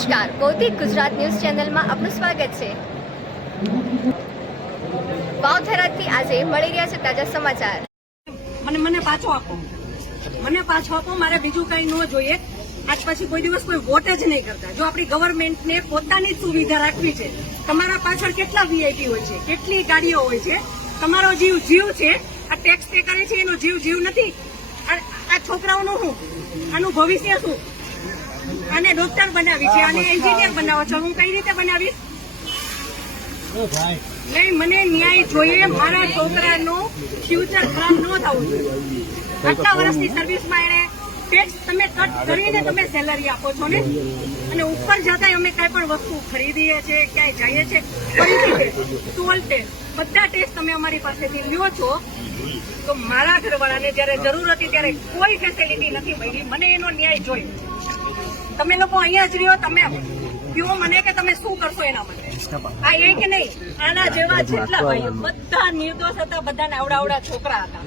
નમસ્કાર. ભૌતિક ગુજરાત ન્યૂઝ ચેનલમાં આપનું સ્વાગત છે. વાવધરાથી આજે મળી રહ્યા છે તાજા સમાચાર. મને મને પાછો આપો. મને પાછો આપો, મારે બીજું કઈ ન જોઈએ. આજ પછી કોઈ દિવસ કોઈ વોટ જ નહીં કરતા. જો આપણી ગવર્મેન્ટને પોતાની સુવિધા રાખવી છે, તમારા પાછળ કેટલા વીઆઈપી હોય છે, કેટલી ગાડીઓ હોય છે, તમારો જીવ જીવ છે, આ ટેક્સ પે કરે છે, એનો જીવ જીવ નથી. આ આ છોકરાઓનું શું? આનું ભવિષ્ય શું? આને ડોક્ટર બનાવી છે આને એન્જિનિયર બનાવો છો. હું કઈ રીતે બનાવીશ? નહીં મને ન્યાય જોઈએ મારા છોકરાનું ફ્યુચર ખરાબ ન થવું જોઈએ. આટલા વર્ષની સર્વિસમાં એને ટેક્સ તમે કટ કરીને તમે સેલરી આપો છો ને? અને ઉપર જતા અમે કઈ પણ વસ્તુ ખરીદીએ છીએ ક્યાંય જઈએ છીએ ફરીથી ટોલ ટેક્સ બધા ટેક્સ તમે અમારી પાસેથી લ્યો છો. તો મારા ઘરવાળાને જયારે જરૂર હતી ત્યારે કોઈ ફેસિલિટી નથી મળી. મને એનો ન્યાય જોઈએ. તમે લોકો અહીંયા જ રહ્યો, તમે કહો મને કે તમે શું કરશો એના માટે? આ એક નહીં? આના જેવા જેટલા ભાઈઓ, બધા નિર્દોષ હતા, બધાને આવડા આવડા છોકરા હતા.